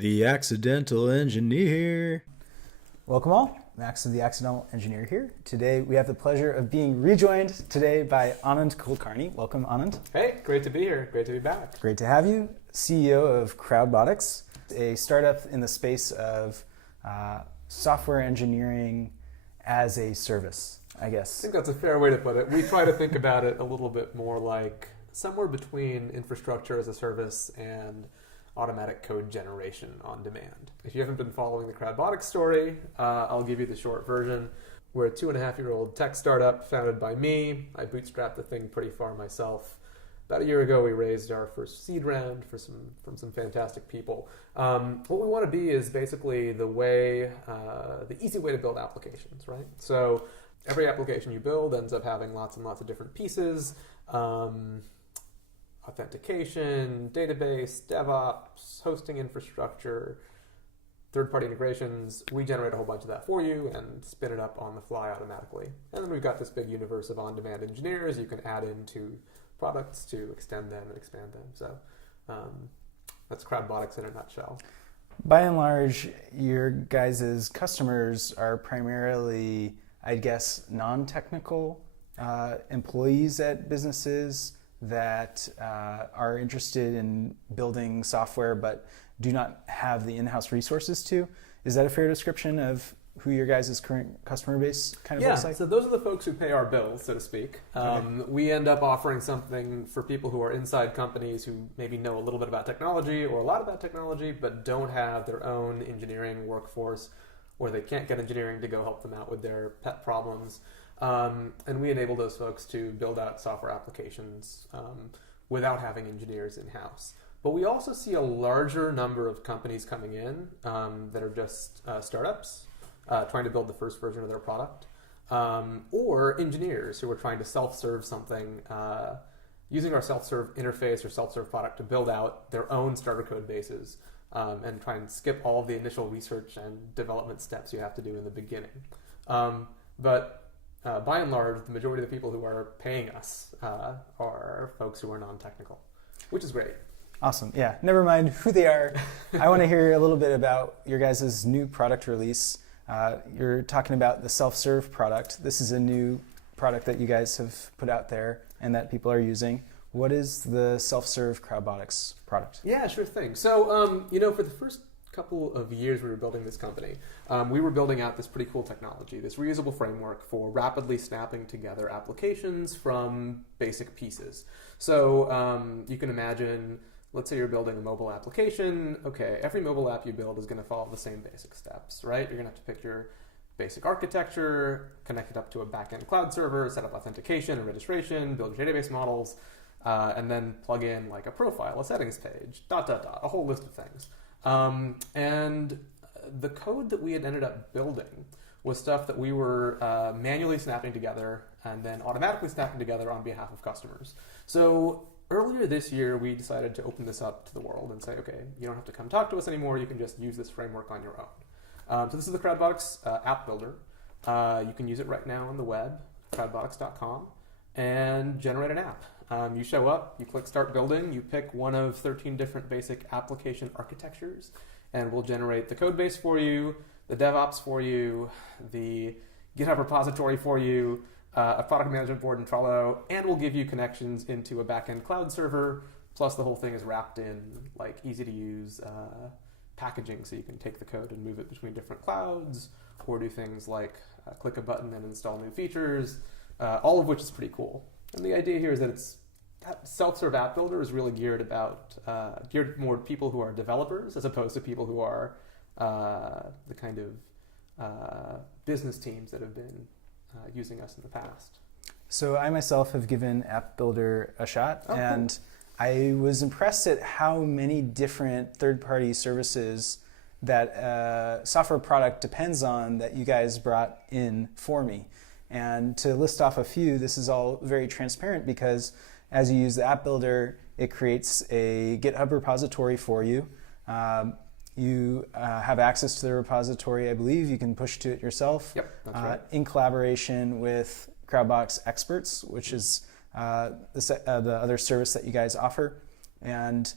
The Accidental Engineer. Welcome all. Max of the Accidental Engineer here. Today we have the pleasure of being rejoined today by Anand Kulkarni. Welcome, Anand. Hey, great to be here. Great to be back. Great to have you. CEO of Crowdbotics, a startup in the space of software engineering as a service, I guess. I think that's a fair way to put it. We try to think about it a little bit more like somewhere between infrastructure as a service and automatic code generation on demand. If you haven't been following the Crowdbotics story, I'll give you the short version. We're a 2.5-year-old tech startup founded by me. I bootstrapped the thing pretty far myself. About a year ago, we raised our first seed round from some fantastic people. What we want to be is basically the easy way to build applications, right? So every application you build ends up having lots and lots of different pieces. Authentication, database, DevOps, hosting infrastructure, third-party integrations. We generate a whole bunch of that for you and spin it up on the fly automatically. And then we've got this big universe of on-demand engineers you can add into products to extend them and expand them. So that's Crowdbotics in a nutshell. By and large, your guys' customers are primarily, I guess, non-technical employees at businesses that are interested in building software but do not have the in-house resources to. Is that a fair description of who your guys' current customer base kind of looks like? So those are the folks who pay our bills, so to speak. We end up offering something for people who are inside companies who maybe know a little bit about technology or a lot about technology but don't have their own engineering workforce, or they can't get engineering to go help them out with their pet problems. And we enable those folks to build out software applications without having engineers in-house. But we also see a larger number of companies coming in that are just startups trying to build the first version of their product, or engineers who are trying to self-serve something using our self-serve interface or self-serve product to build out their own starter code bases and try and skip all of the initial research and development steps you have to do in the beginning. By and large, the majority of the people who are paying us are folks who are non-technical, which is great. Awesome. Yeah, never mind who they are. I want to hear a little bit about your guys' new product release. You're talking about the self-serve product. This is a new product that you guys have put out there and that people are using. What is the self-serve Crowdbotics product? Yeah, sure thing. So, for the first couple of years we were building this company, we were building out this pretty cool technology, this reusable framework for rapidly snapping together applications from basic pieces. So you can imagine, let's say you're building a mobile application. Okay, every mobile app you build is going to follow the same basic steps, right? You're going to have to pick your basic architecture, connect it up to a backend cloud server, set up authentication and registration, build your database models, and then plug in like a profile, a settings page, a whole list of things. And the code that we had ended up building was stuff that we were manually snapping together and then automatically snapping together on behalf of customers. So earlier this year, we decided to open this up to the world and say, okay, you don't have to come talk to us anymore. You can just use this framework on your own. So this is the Crowdbotics app builder. You can use it right now on the web, crowdbotics.com, and generate an app. You show up, you click Start Building, you pick one of 13 different basic application architectures, and we'll generate the code base for you, the DevOps for you, the GitHub repository for you, a product management board in Trello, and we'll give you connections into a backend cloud server, plus the whole thing is wrapped in like easy-to-use packaging, so you can take the code and move it between different clouds, or do things like click a button and install new features, all of which is pretty cool. And the idea here is that that self-serve app builder is really geared more to people who are developers as opposed to people who are the kind of business teams that have been using us in the past. So I myself have given App Builder a shot, and I was impressed at how many different third-party services that software product depends on that you guys brought in for me. And to list off a few, this is all very transparent because as you use the app builder, it creates a GitHub repository for you. You have access to the repository, I believe. You can push to it yourself. Yep, that's right. In collaboration with Crowdbotics Experts, which is the other service that you guys offer. And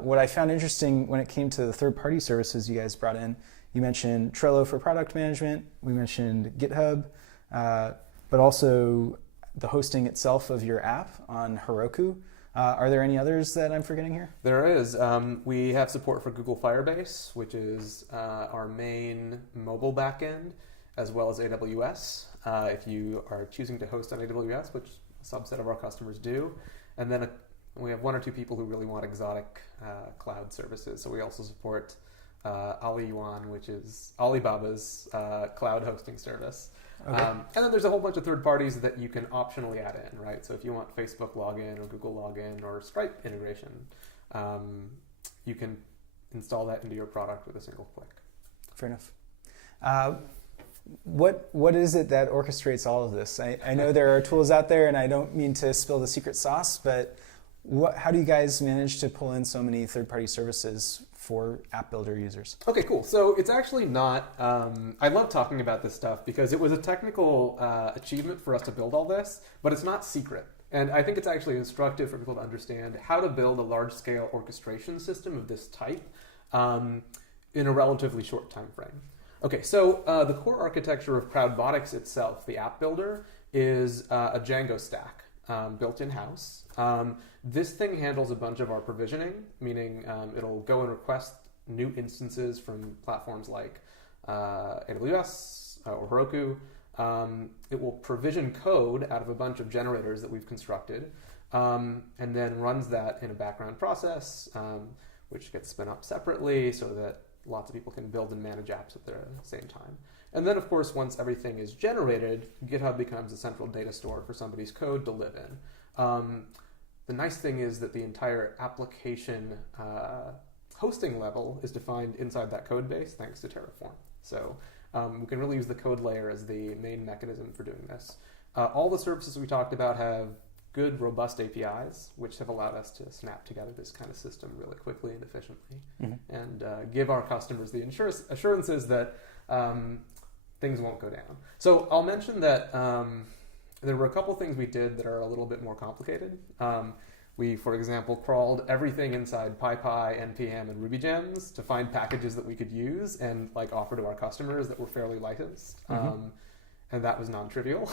What I found interesting when it came to the third-party services you guys brought in, you mentioned Trello for product management, we mentioned GitHub, but also the hosting itself of your app on Heroku. Are there any others that I'm forgetting here? There is. We have support for Google Firebase, which is our main mobile backend, as well as AWS, if you are choosing to host on AWS, which a subset of our customers do. And then we have one or two people who really want exotic cloud services. So we also support Aliyuan, which is Alibaba's cloud hosting service. Okay. And then there's a whole bunch of third parties that you can optionally add in, right? So if you want Facebook login or Google login or Stripe integration, you can install that into your product with a single click. Fair enough. What is it that orchestrates all of this? I know there are tools out there, and I don't mean to spill the secret sauce, but how do you guys manage to pull in so many third-party services for app builder users? Okay, cool. So it's actually not, I love talking about this stuff because it was a technical achievement for us to build all this, but it's not secret. And I think it's actually instructive for people to understand how to build a large-scale orchestration system of this type in a relatively short time frame. Okay, so the core architecture of Crowdbotics itself, the app builder, is a Django stack built in-house. This thing handles a bunch of our provisioning, meaning it'll go and request new instances from platforms like AWS or Heroku. It will provision code out of a bunch of generators that we've constructed, and then runs that in a background process, which gets spun up separately so that lots of people can build and manage apps at the same time. And then, of course, once everything is generated, GitHub becomes a central data store for somebody's code to live in. The nice thing is that the entire application hosting level is defined inside that code base thanks to Terraform. So we can really use the code layer as the main mechanism for doing this. All the services we talked about have good, robust APIs, which have allowed us to snap together this kind of system really quickly and efficiently, and give our customers the assurances that things won't go down. So I'll mention that there were a couple things we did that are a little bit more complicated. We, for example, crawled everything inside PyPI, NPM, and RubyGems to find packages that we could use and offer to our customers that were fairly licensed. And that was non-trivial.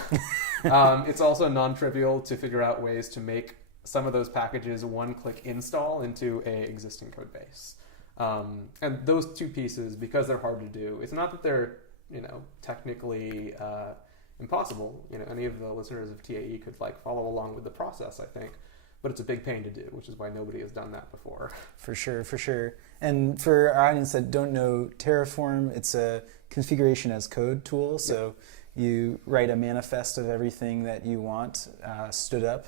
It's also non-trivial to figure out ways to make some of those packages one-click install into an existing code base. And those two pieces, because they're hard to do, it's not that they're technically impossible. Any of the listeners of TAE could follow along with the process, I think. But it's a big pain to do, which is why nobody has done that before. For sure. And for our audience that don't know Terraform, it's a configuration as code tool. So you write a manifest of everything that you want stood up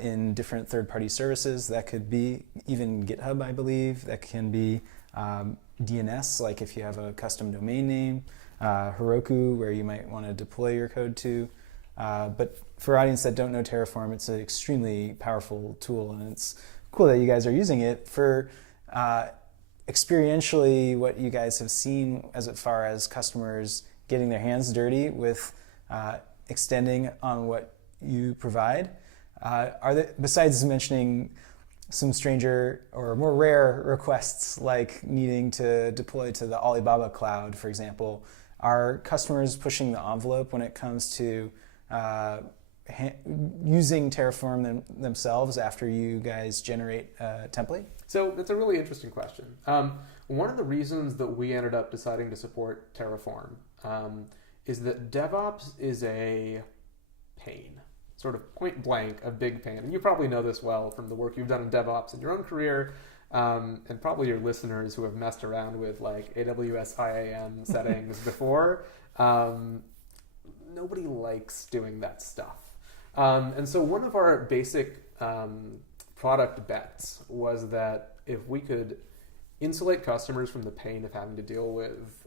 in different third-party services. That could be even GitHub, I believe. That can be DNS, like if you have a custom domain name. Heroku, where you might want to deploy your code to. But for audience that don't know Terraform, it's an extremely powerful tool, and it's cool that you guys are using it. For experientially, what you guys have seen as far as customers getting their hands dirty with extending on what you provide, are there, besides mentioning some stranger or more rare requests like needing to deploy to the Alibaba cloud, for example, are customers pushing the envelope when it comes to using Terraform themselves after you guys generate a template? So that's a really interesting question. One of the reasons that we ended up deciding to support Terraform is that DevOps is a pain, sort of point blank, a big pain. And you probably know this well from the work you've done in DevOps in your own career, and probably your listeners who have messed around with AWS IAM settings before. Nobody likes doing that stuff. And so one of our basic product bets was that if we could insulate customers from the pain of having to deal with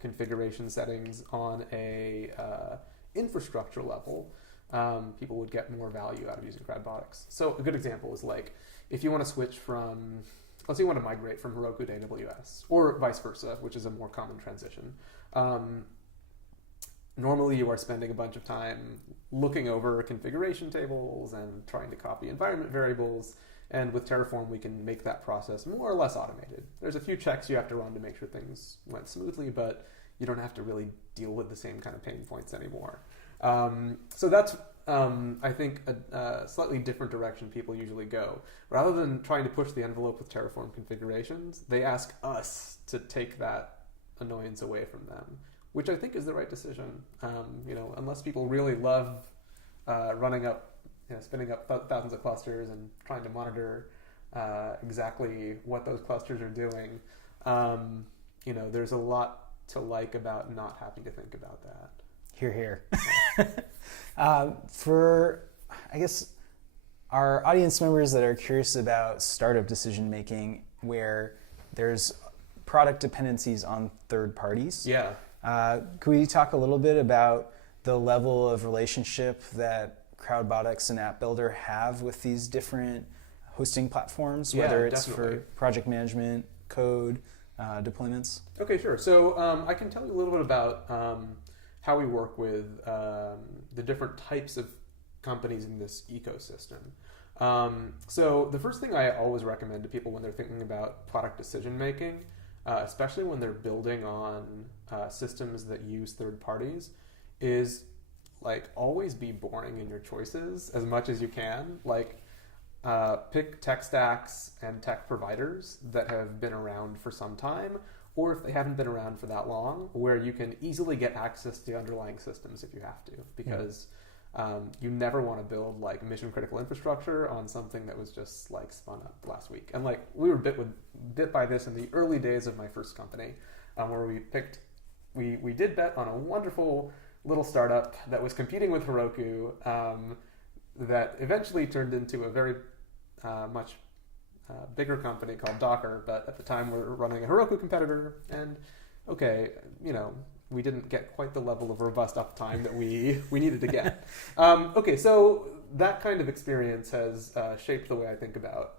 configuration settings on a infrastructure level, people would get more value out of using Crowdbotics. So a good example is if you want to switch from, let's say you want to migrate from Heroku to AWS, or vice versa, which is a more common transition. Normally you are spending a bunch of time looking over configuration tables and trying to copy environment variables, And with Terraform, we can make that process more or less automated. There's a few checks you have to run to make sure things went smoothly, but you don't have to really deal with the same kind of pain points anymore. So that's, I think, a slightly different direction people usually go. Rather than trying to push the envelope with Terraform configurations, they ask us to take that annoyance away from them, which I think is the right decision. Unless people really love spinning up thousands of clusters and trying to monitor exactly what those clusters are doing, there's a lot to like about not having to think about that. Hear, hear. For, I guess, our audience members that are curious about startup decision making, where there's product dependencies on third parties. Yeah. Could we talk a little bit about the level of relationship that Crowdbotics and App Builder have with these different hosting platforms, whether it's definitely. for project management, code, deployments? Okay, sure. So I can tell you a little bit about how we work with the different types of companies in this ecosystem. So the first thing I always recommend to people when they're thinking about product decision making, especially when they're building on systems that use third parties, is always be boring in your choices as much as you can. Pick tech stacks and tech providers that have been around for some time, or if they haven't been around for that long, where you can easily get access to the underlying systems if you have to, because you never want to build mission critical infrastructure on something that was just spun up last week. And we were bit by this in the early days of my first company, where we did bet on a wonderful little startup that was competing with Heroku, that eventually turned into a very much bigger company called Docker, but at the time we were running a Heroku competitor, and we didn't get quite the level of robust uptime that we needed to get. So that kind of experience has shaped the way I think about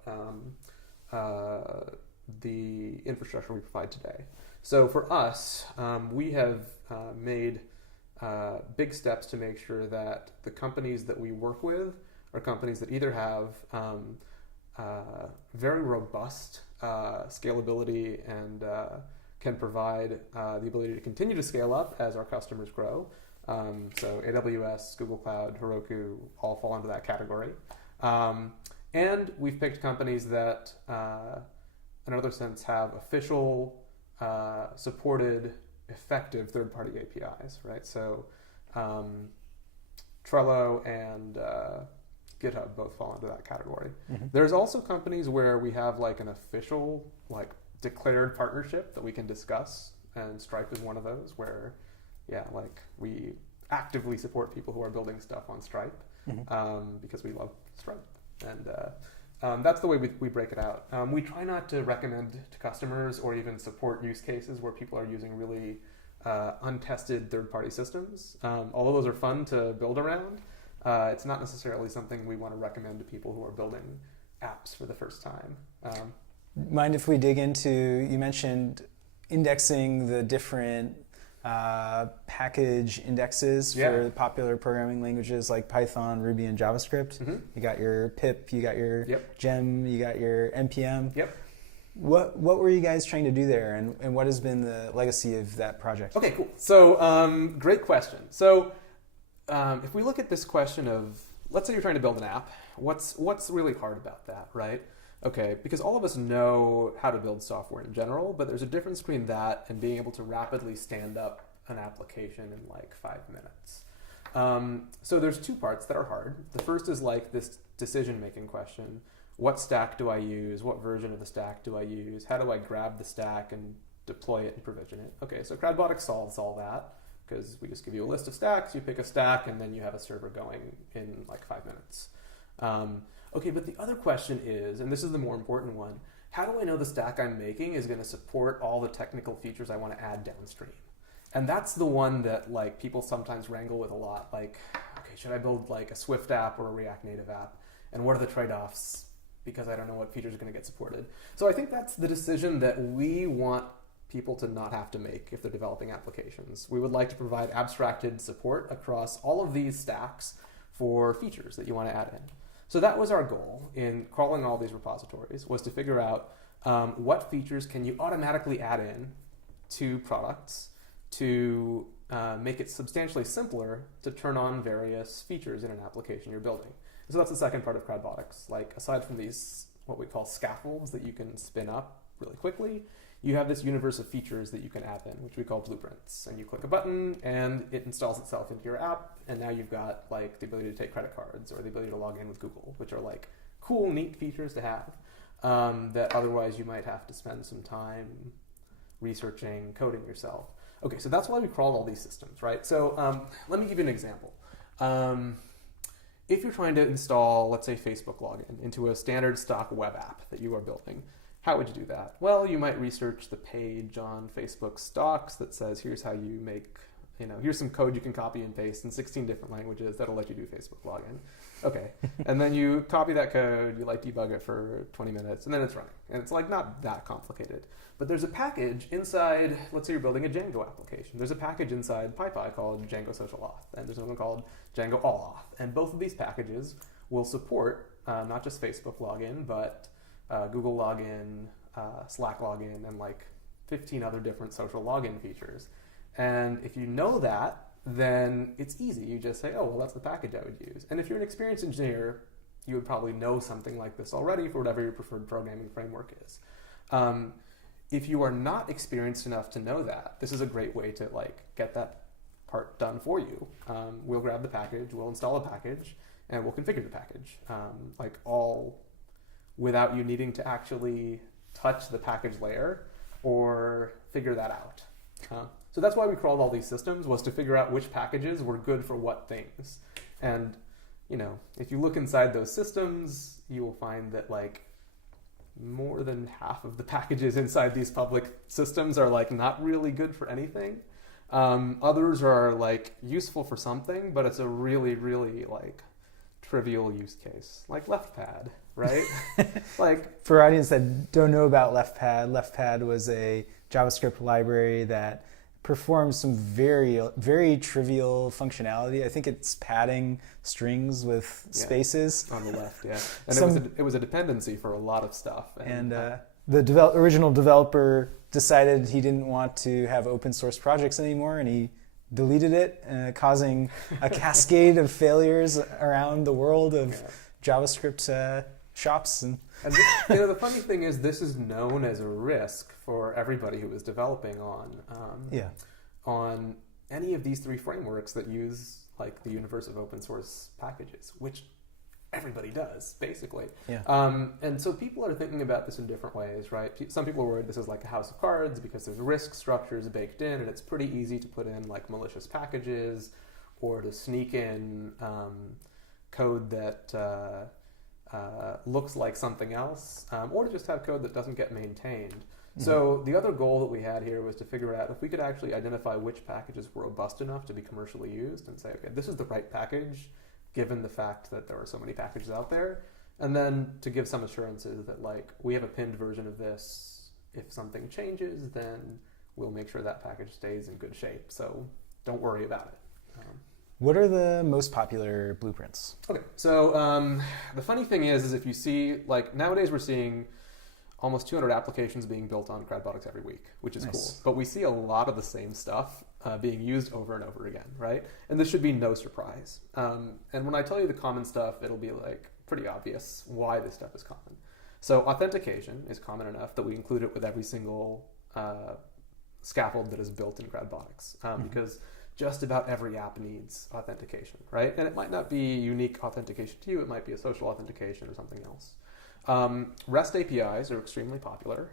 the infrastructure we provide today. So for us, we have made big steps to make sure that the companies that we work with are companies that either have very robust scalability and can provide the ability to continue to scale up as our customers grow. So AWS, Google Cloud, Heroku all fall into that category. And we've picked companies that, in another sense, have official, supported, effective third-party APIs, right? So Trello and GitHub both fall into that category. Mm-hmm. There's also companies where we have an official, declared partnership that we can discuss, and Stripe is one of those where, we actively support people who are building stuff on Stripe, mm-hmm. Because we love Stripe. And that's the way we break it out. We try not to recommend to customers or even support use cases where people are using really untested third-party systems. Although those are fun to build around, it's not necessarily something we want to recommend to people who are building apps for the first time. Mind if we dig into, you mentioned indexing the different package indexes for the popular programming languages like Python, Ruby, and JavaScript. Mm-hmm. You got your pip, you got your gem, you got your npm. Yep. What were you guys trying to do there, and what has been the legacy of that project? Okay, cool. So great question. So if we look at this question of, let's say you're trying to build an app, what's really hard about that, right? Okay, because all of us know how to build software in general, but there's a difference between that and being able to rapidly stand up an application in 5 minutes. So there's two parts that are hard. The first is this decision-making question. What stack do I use? What version of the stack do I use? How do I grab the stack and deploy it and provision it? Okay, so Crowdbotics solves all that, because we just give you a list of stacks, you pick a stack, and then you have a server going in 5 minutes. Okay, but the other question is, and this is the more important one, how do I know the stack I'm making is going to support all the technical features I want to add downstream? And that's the one that people sometimes wrangle with a lot. Okay, should I build a Swift app or a React Native app? And what are the trade-offs? Because I don't know what features are going to get supported. So I think that's the decision that we want people to not have to make if they're developing applications. We would like to provide abstracted support across all of these stacks for features that you want to add in. So that was our goal in crawling all these repositories, was to figure out what features can you automatically add in to products to make it substantially simpler to turn on various features in an application you're building. So that's the second part of Crowdbotics. Like, aside from these, what we call scaffolds that you can spin up really quickly, you have this universe of features that you can add in, which we call blueprints. And you click a button and it installs itself into your app, and now you've got like the ability to take credit cards or the ability to log in with Google, which are like cool, neat features to have that otherwise you might have to spend some time researching, coding yourself. Okay, so that's why we crawled all these systems, right? So let me give you an example. If you're trying to install, let's say, Facebook login into a standard stock web app that you are building, how would you do that? Well, you might research the page on Facebook stocks that says, here's how you make, here's some code you can copy and paste in 16 different languages that'll let you do Facebook login. Okay, and then you copy that code, you debug it for 20 minutes, and then it's running. And it's not that complicated. But there's a package inside, let's say you're building a Django application. There's a package inside PyPI called Django Social Auth, and there's another one called Django All Auth. And both of these packages will support not just Facebook login, but Google login, Slack login, and 15 other different social login features. And if you know that, then it's easy. You just say, oh, well, that's the package I would use. And if you're an experienced engineer, you would probably know something like this already for whatever your preferred programming framework is. If you are not experienced enough to know that, this is a great way to get that part done for you. We'll grab the package, we'll install a package, and we'll configure the package, all without you needing to actually touch the package layer or figure that out. So that's why we crawled all these systems, was to figure out which packages were good for what things. And if you look inside those systems, you will find that more than half of the packages inside these public systems are not really good for anything. Others are useful for something, but it's a really, really trivial use case, like LeftPad, right? For audience that don't know about LeftPad was a JavaScript library that performs some very, very trivial functionality. I think it's padding strings with spaces on the left. Yeah, and it was a dependency for a lot of stuff. And the original developer decided he didn't want to have open source projects anymore, and he deleted it, causing a cascade of failures around the world of JavaScript shops. And the funny thing is, this is known as a risk for everybody who is developing on any of these three frameworks that use the universe of open source packages, which everybody does, basically. And so people are thinking about this in different ways, right? Some people are worried this is like a house of cards because there's risk structures baked in, and it's pretty easy to put in malicious packages or to sneak in code that looks like something else, or to just have code that doesn't get maintained. Mm-hmm. So the other goal that we had here was to figure out if we could actually identify which packages were robust enough to be commercially used and say, okay, this is the right package, given the fact that there are so many packages out there, and then to give some assurances that we have a pinned version of this. If something changes, then we'll make sure that package stays in good shape. So don't worry about it. What are the most popular blueprints? Okay, so the funny thing is if you see, nowadays we're seeing almost 200 applications being built on Crowdbotics every week, which is cool. But we see a lot of the same stuff being used over and over again, right? And this should be no surprise. And when I tell you the common stuff, it'll be pretty obvious why this stuff is common. So authentication is common enough that we include it with every single scaffold that is built in Crowdbotics, because just about every app needs authentication, right? And it might not be unique authentication to you, it might be a social authentication or something else. REST APIs are extremely popular,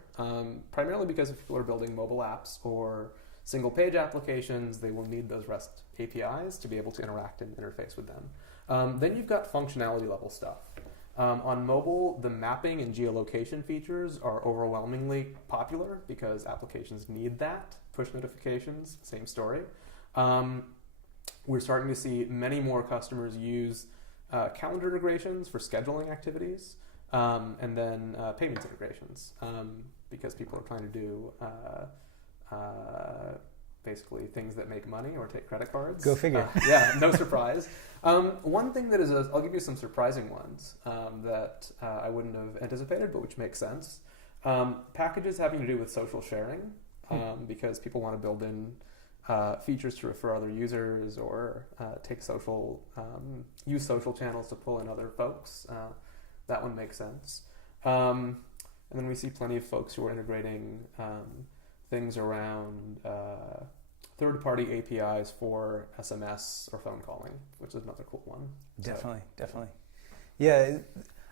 primarily because if people are building mobile apps or single page applications, they will need those REST APIs to be able to interact and interface with them. Then you've got functionality level stuff. On mobile, the mapping and geolocation features are overwhelmingly popular because applications need that. Push notifications, same story. We're starting to see many more customers use calendar integrations for scheduling activities, and then payments integrations, because people are trying to do basically things that make money or take credit cards. Go figure. Yeah, no surprise. One thing that I'll give you some surprising ones that I wouldn't have anticipated, but which makes sense. Packages having to do with social sharing, because people want to build in features to refer other users or use social channels to pull in other folks. That one makes sense. And then we see plenty of folks who are integrating things around third-party APIs for SMS or phone calling, which is another cool one. Definitely. Yeah,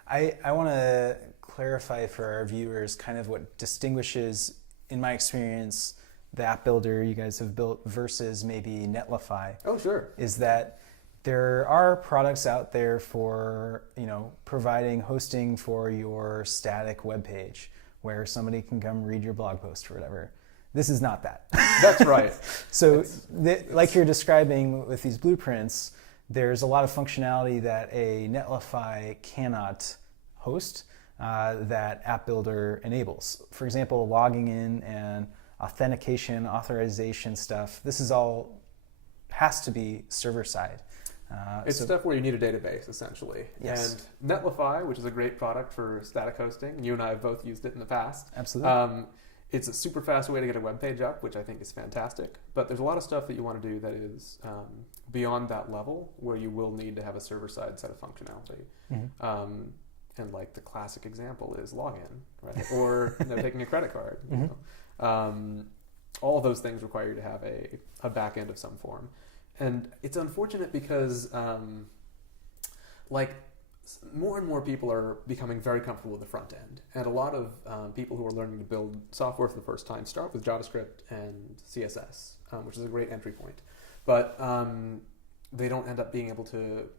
I want to clarify for our viewers kind of what distinguishes, in my experience, the app builder you guys have built versus maybe Netlify. Oh, sure. Is that there are products out there for, providing hosting for your static web page where somebody can come read your blog post or whatever. This is not that. That's right. So like you're describing with these blueprints, there's a lot of functionality that a Netlify cannot host that App Builder enables. For example, logging in and authentication, authorization stuff. This is all has to be server side. It's stuff where you need a database, essentially. Yes. And Netlify, which is a great product for static hosting, you and I have both used it in the past. Absolutely. It's a super fast way to get a web page up, which I think is fantastic. But there's a lot of stuff that you want to do that is beyond that level, where you will need to have a server-side set of functionality. Mm-hmm. And like the classic example is login, right? Or taking a credit card. All of those things require you to have a back end of some form. And it's unfortunate because more and more people are becoming very comfortable with the front end. And a lot of people who are learning to build software for the first time start with JavaScript and CSS, which is a great entry point. But they don't end up being able to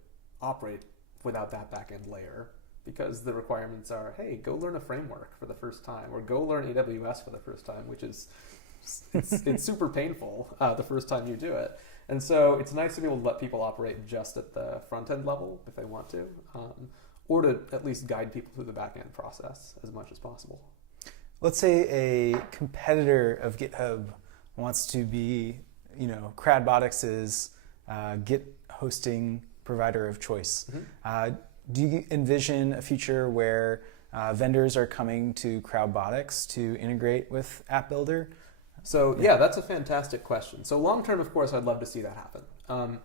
operate without that back-end layer because the requirements are, hey, go learn a framework for the first time, or go learn AWS for the first time, which is it's super painful the first time you do it. And so it's nice to be able to let people operate just at the front-end level if they want to, or to at least guide people through the back-end process as much as possible. Let's say a competitor of GitHub wants to be, Crowdbotics' Git hosting provider of choice. Mm-hmm. Do you envision a future where vendors are coming to Crowdbotics to integrate with App Builder? So yeah, that's a fantastic question. So long term, of course, I'd love to see that happen.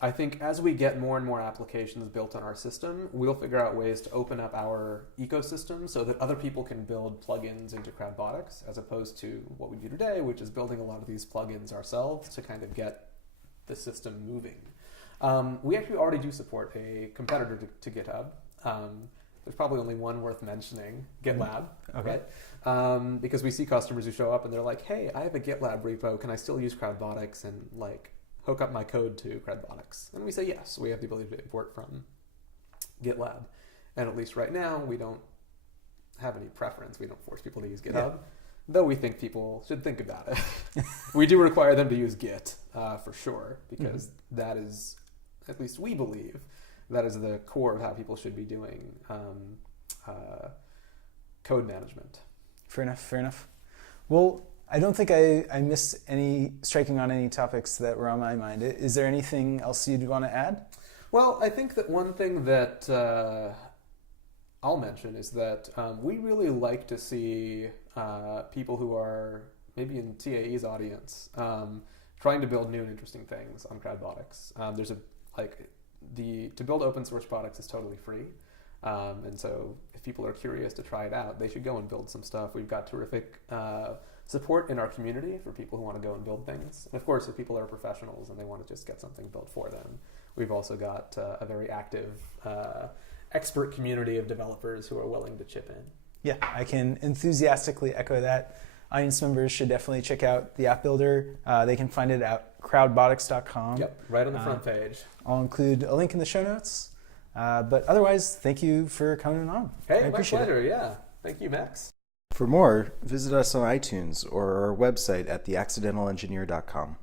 I think as we get more and more applications built on our system, we'll figure out ways to open up our ecosystem so that other people can build plugins into Crowdbotics, as opposed to what we do today, which is building a lot of these plugins ourselves to kind of get the system moving. We actually already do support a competitor to GitHub. There's probably only one worth mentioning, GitLab. Okay. Right? Because we see customers who show up and they're like, hey, I have a GitLab repo. Can I still use Crowdbotics and hook up my code to Crowdbotics? And we say yes. We have the ability to import from GitLab. And at least right now, we don't have any preference. We don't force people to use GitHub, though we think people should think about it. We do require them to use Git for sure, because that is, at least we believe, that is the core of how people should be doing code management. Fair enough. Well, I don't think I missed striking on any topics that were on my mind. Is there anything else you'd want to add? Well, I think that one thing that I'll mention is that we really like to see people who are maybe in TAE's audience trying to build new and interesting things on Crowdbotics. To build open source products is totally free. And so if people are curious to try it out, they should go and build some stuff. We've got terrific support in our community for people who want to go and build things. And of course, if people are professionals and they want to just get something built for them, we've also got a very active expert community of developers who are willing to chip in. Yeah, I can enthusiastically echo that. Audience members should definitely check out the App Builder. They can find it at crowdbotics.com. Yep, right on the front page. I'll include a link in the show notes. But otherwise, thank you for coming on. Hey, my pleasure. Yeah. Thank you, Max. For more, visit us on iTunes or our website at theaccidentalengineer.com.